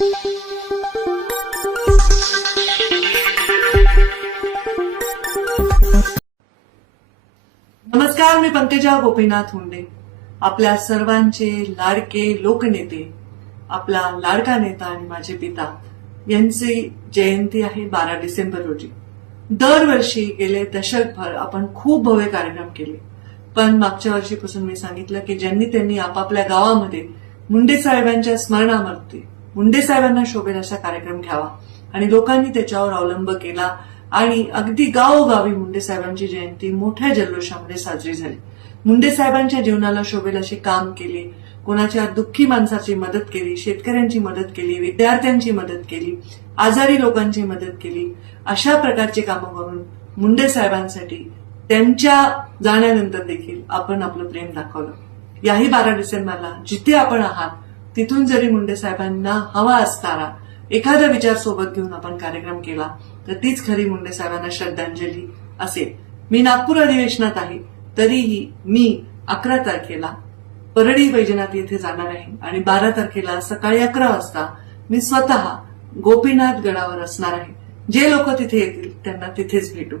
नमस्कार, मी पंकजा गोपीनाथ हुंडे, आपल्या सर्वांचे लाडके लोकनेते, आपला लाडका नेता आणि माझे पिता यांची जयंती आहे 12 डिसेंबर रोजी. दरवर्षी गेले दशकभर आपण खूप भव्य कार्यक्रम केले, पण मागच्या वर्षीपासून मी सांगितलं की त्यांनी आपापल्या गावामध्ये मुंडे साहेबांच्या स्मरणामध्ये मुंडे साहेबांना शोभेल असा कार्यक्रम घ्यावा आणि लोकांनी त्याच्यावर अवलंब केला आणि अगदी गावोगावी मुंडे साहेबांची जयंती मोठ्या जल्लोषामध्ये साजरी झाली. मुंडे साहेबांच्या जीवनाला शोभेल असे काम केले, कोणाच्या दुःखी माणसाची मदत केली, शेतकऱ्यांची मदत केली, विद्यार्थ्यांची मदत केली, आजारी लोकांची मदत केली. अशा प्रकारचे कामं करून मुंडे साहेबांसाठी त्यांच्या जाण्यानंतर देखील आपण आपलं प्रेम दाखवलं. याही 12 डिसेंबरला जिथे आपण आहात तिथून जरी मुंडे साहेबांना हवा असणारा एखादा विचार सोबत घेऊन आपण कार्यक्रम केला तर तीच खरी मुंडे साहेबांना श्रद्धांजली असेल. मी नागपूर अधिवेशनात आहे, तरीही मी 11 तारखेला परळी वैजनाथ येथे जाणार आहे आणि 12 तारखेला सकाळी 11 वाजता मी स्वतः गोपीनाथ गडावर असणार आहे. जे लोक तिथे येतील त्यांना तिथेच भेटू.